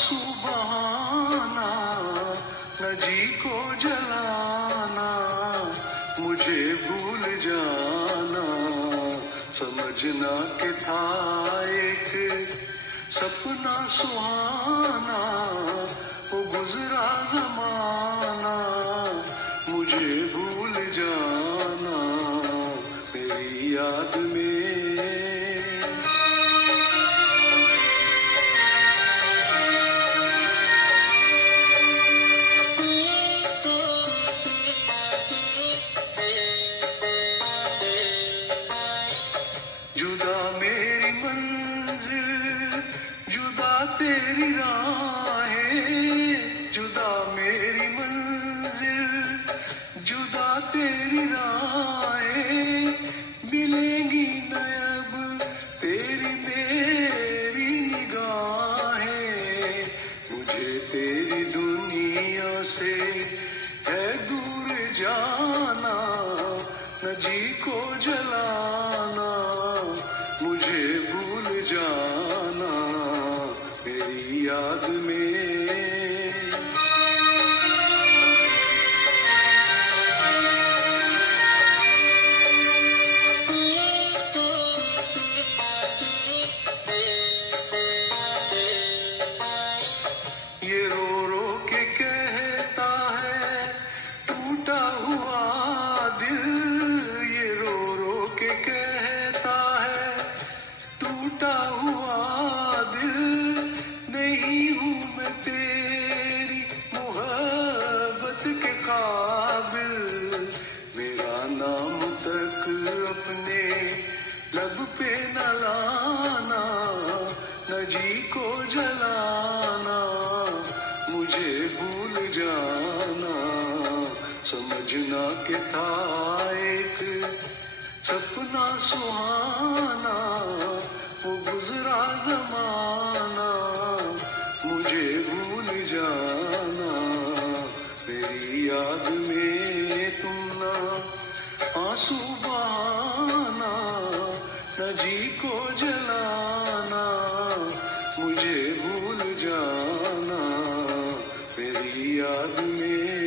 आंसू बहाना, न जी को जलाना, मुझे भूल जाना। समझना कि था एक सपना सुहाना, वो गुजरा जमाना, मुझे भूल जाना मेरी याद में। जुदा मेरी मंजिल, जुदा तेरी राहें, जुदा मेरी मंजिल, जुदा तेरी राहें, मिलेंगी न अब तेरी मेरी निगाहें। मुझे तेरी दुनिया से है दूर जाना, न जी को जलाना, मुझे भूल जाना मेरी याद में। ये रो रो के कहता है टूटा हुआ दिल, ये रो रो के कहता है टूटा हुआ दिल। नहीं हूँ मैं तेरी मोहब्बत के काबिल, मेरा नाम तक अपने लब पे न लाना, न जी को जलाना, मुझे भूल जाना। समझना कि था एक सपना सुहाना, वो गुजरा जमाना, मुझे भूल जाना मेरी याद में। तुम ना आंसू बहाना, न जी को जलाना, मुझे भूल जाना मेरी याद में।